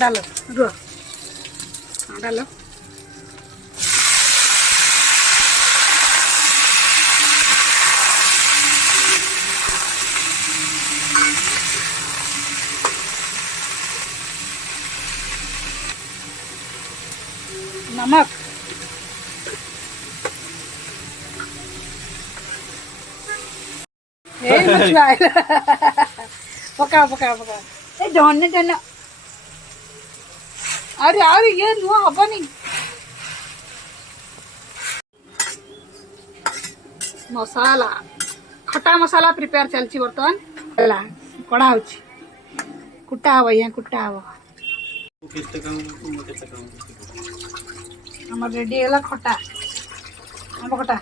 डालो रो डालो। नमक पका पका पका धन्य धन्य। अरे अरे ये नुआ हबनी मसाला खटा मसाला प्रिपेयर चलची बर्तमान ला कड़ा होची कुटा हवा या कुटा हवा हमर रेडी होला खटा आंबा खटा